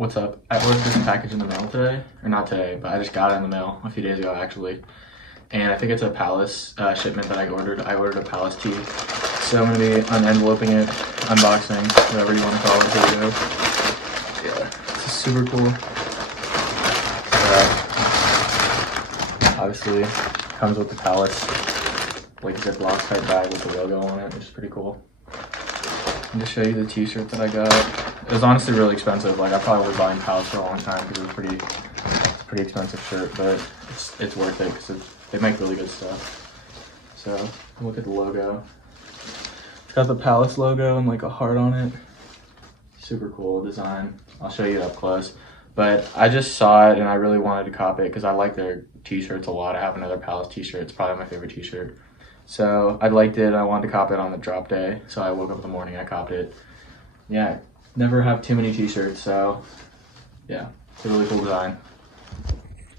What's up? I ordered this package in the mail today, or not today, but I just got it in the mail a few days ago actually. And I think it's a Palace shipment that I ordered. I ordered a Palace tee. So I'm gonna be unenveloping it, unboxing, whatever you want to call it. Here we go. Yeah, this is super cool. Obviously, comes with the Palace like Ziploc type bag with the logo on it, which is pretty cool. And to show you the t-shirt that I got, it was honestly really expensive. Like I probably would buy in Palace for a long time because it's a pretty expensive shirt, but it's worth it because they make really good stuff. So look at the logo. It's got the Palace logo and like a heart on it. Super cool design. I'll show you it up close. But I just saw it and I really wanted to cop it because I like their t-shirts a lot. I have another Palace t-shirt. It's probably my favorite t-shirt. So I liked it. I wanted to cop it on the drop day. So I woke up in the morning, I copped it. Yeah, never have too many t-shirts. So yeah, it's a really cool design.